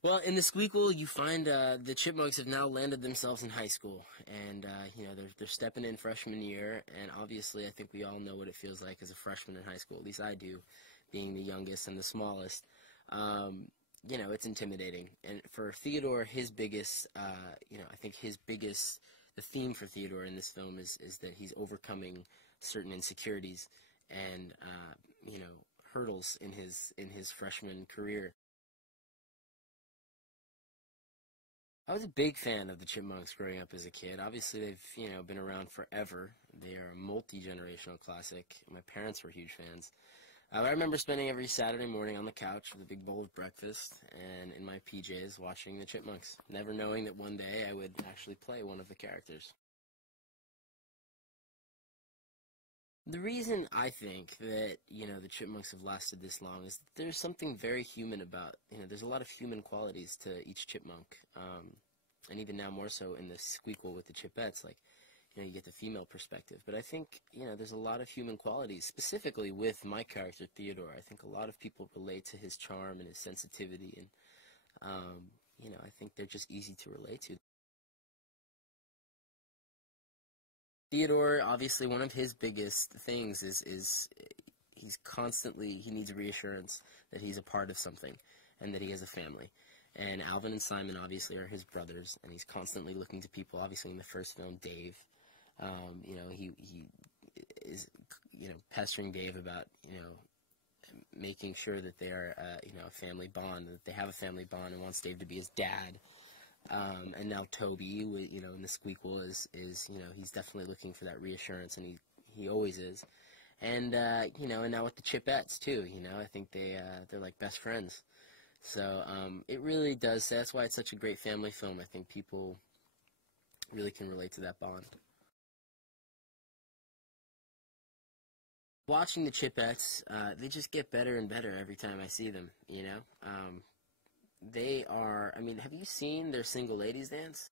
Well, in the Squeakquel, you find the Chipmunks have now landed themselves in high school, and you know they're stepping in freshman year, and obviously, I think we all know what it feels like as a freshman in high school. At least I do, being the youngest and the smallest. You know, it's intimidating, and for Theodore, his biggest, you know, I think his biggest, the theme for Theodore in this film is that he's overcoming certain insecurities and you know hurdles in his freshman career. I was a big fan of the Chipmunks growing up as a kid. Obviously, they've, you know, been around forever. They are a multi-generational classic. My parents were huge fans. I remember spending every Saturday morning on the couch with a big bowl of breakfast and in my PJs watching the Chipmunks, never knowing that one day I would actually play one of the characters. The reason I think that, you know, the Chipmunks have lasted this long is that there's something very human about, you know, there's a lot of human qualities to each chipmunk. And even now more so in the Squeakquel with the Chipettes, like, you know, you get the female perspective. But I think, you know, there's a lot of human qualities, specifically with my character, Theodore. I think a lot of people relate to his charm and his sensitivity, and, you know, I think they're just easy to relate to. Theodore, obviously, one of his biggest things is he needs reassurance that he's a part of something and that he has a family. And Alvin and Simon obviously are his brothers, and he's constantly looking to people. Obviously, in the first film, Dave, you know, he is, you know, pestering Dave about, you know, making sure that they are, you know, a family bond, that they have a family bond, and wants Dave to be his dad. And now Toby, you know, in the Squeakquel is you know, he's definitely looking for that reassurance, and he always is. And you know, and now with the Chipettes too, you know, I think they're like best friends. So it really does. That's why it's such a great family film. I think people really can relate to that bond. Watching the Chipettes, they just get better and better every time I see them. You know, they are. I mean, have you seen their single ladies dance?